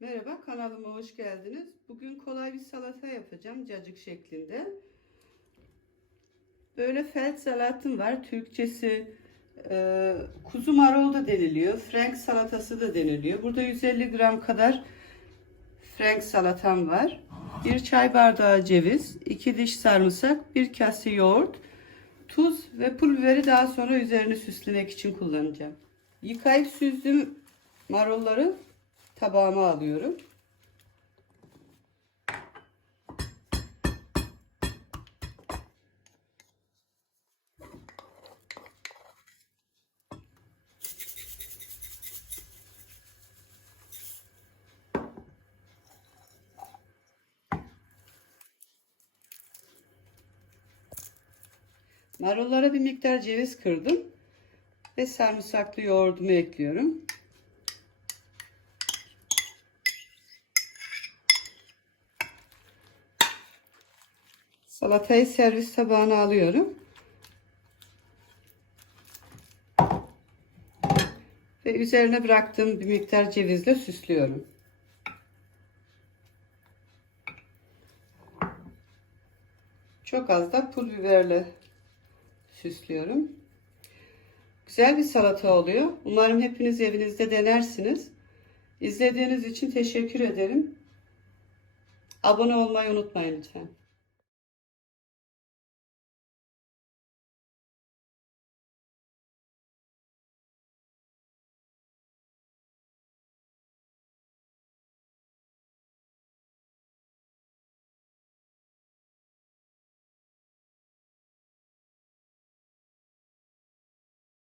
Merhaba kanalıma hoş geldiniz. Bugün kolay bir salata yapacağım cacık şeklinde. Böyle felt salatım var. Türkçesi e, kuzu marul da deniliyor. Frank salatası da deniliyor. Burada 150 gram kadar frank salatam var. Bir çay bardağı ceviz, iki diş sarımsak, bir kase yoğurt, tuz ve pul biberi daha sonra üzerine süslemek için kullanacağım. Yıkayıp süzdüm marulları tabağıma alıyorum. Marullara bir miktar ceviz kırdım ve sarımsaklı yoğurdumu ekliyorum. Salatayı servis tabağına alıyorum. Ve üzerine bıraktığım bir miktar cevizle süslüyorum. Çok az da pul biberle süslüyorum. Güzel bir salata oluyor. Umarım hepiniz evinizde denersiniz. İzlediğiniz için teşekkür ederim. Abone olmayı unutmayın lütfen.